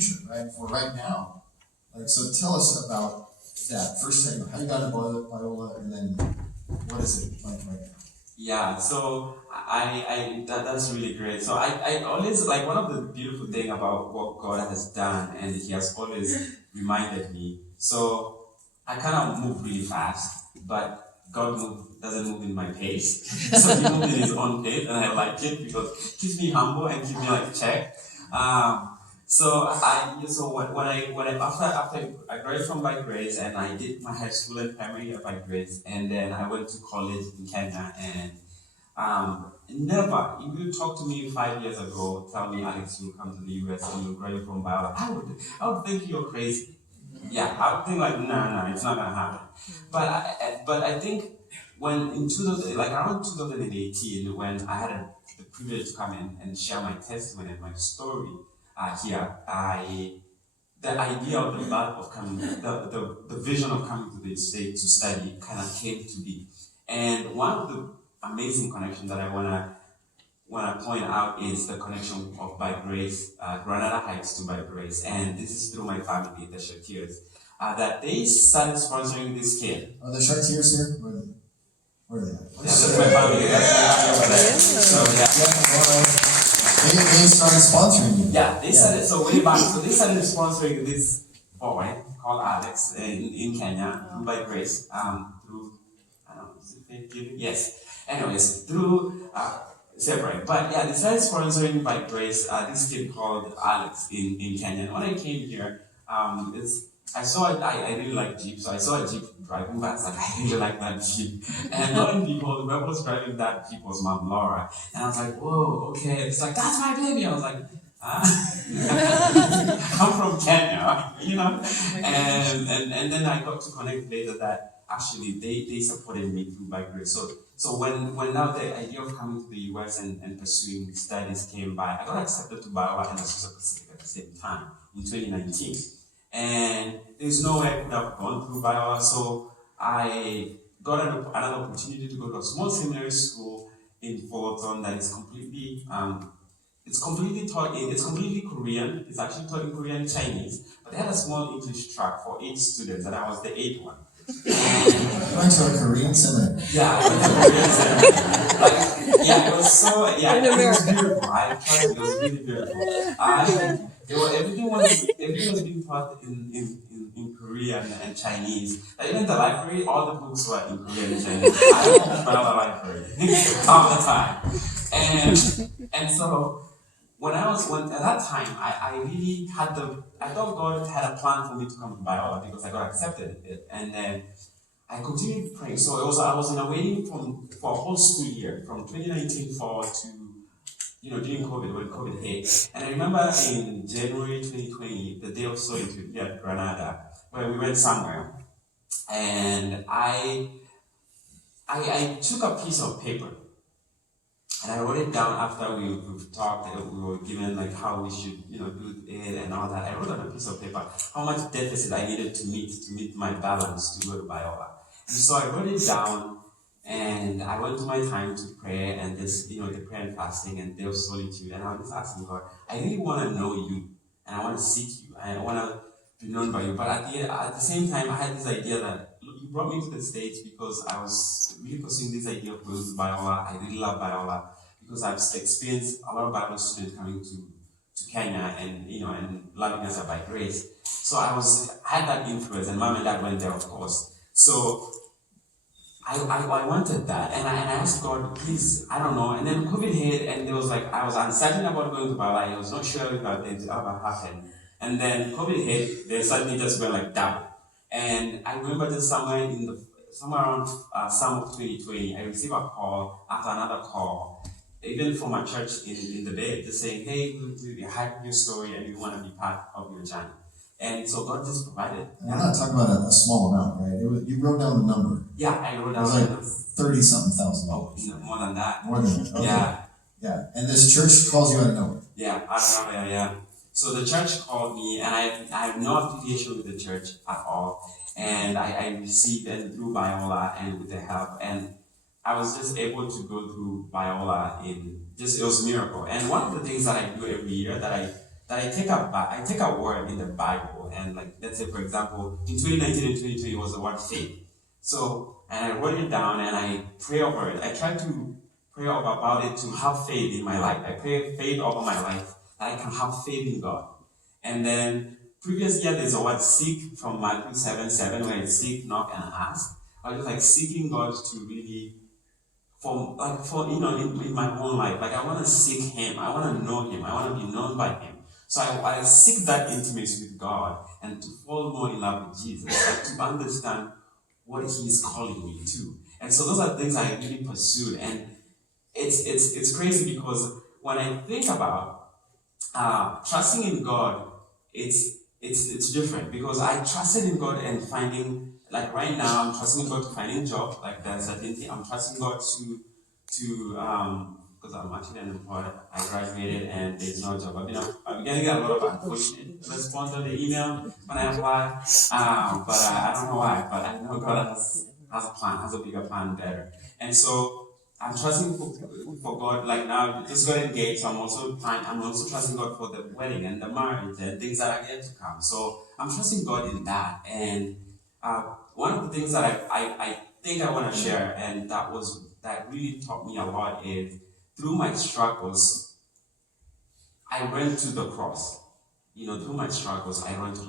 future, right? For right now. Like, so tell us about that. First, how you got into Biola, and then what is it like right now? Yeah, so that's really great. So I always like one of the beautiful thing about what God has done, and He has always reminded me. So I kind of move really fast, but doesn't move in my pace. So He moves in His own pace, and I like it because it keeps me humble and keeps me like check. After I graduated from Bygrace, and I did my high school and primary at Bygrace, and then I went to college in Kenya, and never, if you talk to me 5 years ago, tell me, Alex, you'll come to the US and you'll graduate from Biola, I would think you're crazy. Yeah, I would think like, no, it's not gonna happen. But I think when in 2000, like around 2018, when I had the privilege to come in and share my testimony and my story here, the idea of the love of coming, the vision of coming to the States to study kind of came to be. And one of the amazing connections that I wanna point out is the connection of Bygrace, Granada Heights to Bygrace, and this is through my family, the Chartiers, that they started sponsoring this kid. Are the Chartiers here? Where are they at? Yeah, that's my family. So they started sponsoring you. Yeah, they started. So way back, so they started sponsoring this boy called Alex in Kenya by Grace through I don't know, is it faith giving? Yes. Anyways, through separate, but yeah, they started sponsoring by Grace this kid called Alex in Kenya. And when I came here, I really like Jeep, so I saw a Jeep driving by. I was like, I really like that Jeep. And knowing people, whoever was driving that Jeep was Mom Laura. And I was like, whoa, okay. It's like, that's my baby. I was like, I'm from Kenya, you know? And then I got to connect later that actually they supported me through Bygrace. So when now the idea of coming to the US and pursuing studies came by, I got accepted to Biola and Azusa Pacific at the same time in 2019. And there's no way I could have gone through Biola, so I got another opportunity to go to a small seminary school in Fullerton that is completely completely Korean. It's actually taught in Korean and Chinese, but they had a small English track for 8 students, and I was the 8th one. You went to a Korean seminary? Yeah, I went to a Korean seminary. It was beautiful. It was really beautiful. Everything was being taught in Korean and Chinese. Like, even the library, all the books were in Korean and Chinese. I went to the library all the time. And so at that time, I really I thought God had a plan for me to come to Biola because I got accepted in it. And then I continued praying. So I was in a waiting for a whole school year, from 2019 fall to during COVID, when COVID hit. And I remember in January 2020, the day of solitude here at Granada, where we went somewhere, and I took a piece of paper, and I wrote it down after we've talked, we were given like how we should, do it and all that. I wrote on a piece of paper how much deficit I needed to meet my balance to go to Biola. And so I wrote it down, and I went to my time to pray and this, the prayer and fasting and day of solitude. And I was just asking God, I really want to know you, and I want to seek you, and I want to be known by you. But at the same time, I had this idea that, look, you brought me to the States because I was really pursuing this idea of going to Biola. I really love Biola because I've experienced a lot of Bible students coming to Kenya and, and loving us by grace. So I had that influence, and Mom and Dad went there, of course. So I wanted that, and I asked God, please, I don't know. And then COVID hit, and there was like, I was uncertain about going to Biola. I was not sure if that would ever happen. And then COVID hit, they suddenly just went like double. And I remember just somewhere around summer of 2020, I received a call after another call, even from a church in the Bay, just saying, hey, we heard your story and we want to be part of your journey. And so God just provided. And we're not talking about a small amount, right? You wrote down the number. Yeah, I wrote down. It was like $30-something thousand. Oh, more than that. More than that. Okay. Yeah. Yeah. And this church calls you out of nowhere. Yeah, out of nowhere. Yeah. So the church called me, and I have no affiliation with the church at all. And I received it through Biola and with the help, and I was just able to go through Biola it was a miracle. And one of the things that I do every year that that I take a word in the Bible, and like, let's say for example, in 2019 and 2020 was the word faith. So, and I wrote it down and I pray over it. I try to pray about it to have faith in my life. I pray faith over my life, that I can have faith in God. And then previous year there's a word seek from Matthew 7:7, where it's seek, knock, and ask. I was just like seeking God to really, in my own life, like I want to seek Him, I want to know Him, I want to be known by Him. So I seek that intimacy with God and to fall more in love with Jesus, and to understand what He is calling me to. And so those are things I really pursued, and it's crazy because when I think about trusting in God, it's different, because I trusted in God and finding, like right now I'm trusting God to finding a job, like there's certainty. I'm trusting God to because I'm actually unemployed. I graduated and there's no job. I've been getting a lot of unfortunate response on the email when I apply, but I don't know why. But I know God has a plan, has a bigger plan better. And so I'm trusting for God. Like now, just got engaged. So I'm also trusting God for the wedding and the marriage and things that are yet to come. So I'm trusting God in that. And one of the things that I think I want to share, and that really taught me a lot, is through my struggles, I went to the cross. Through my struggles, I went to the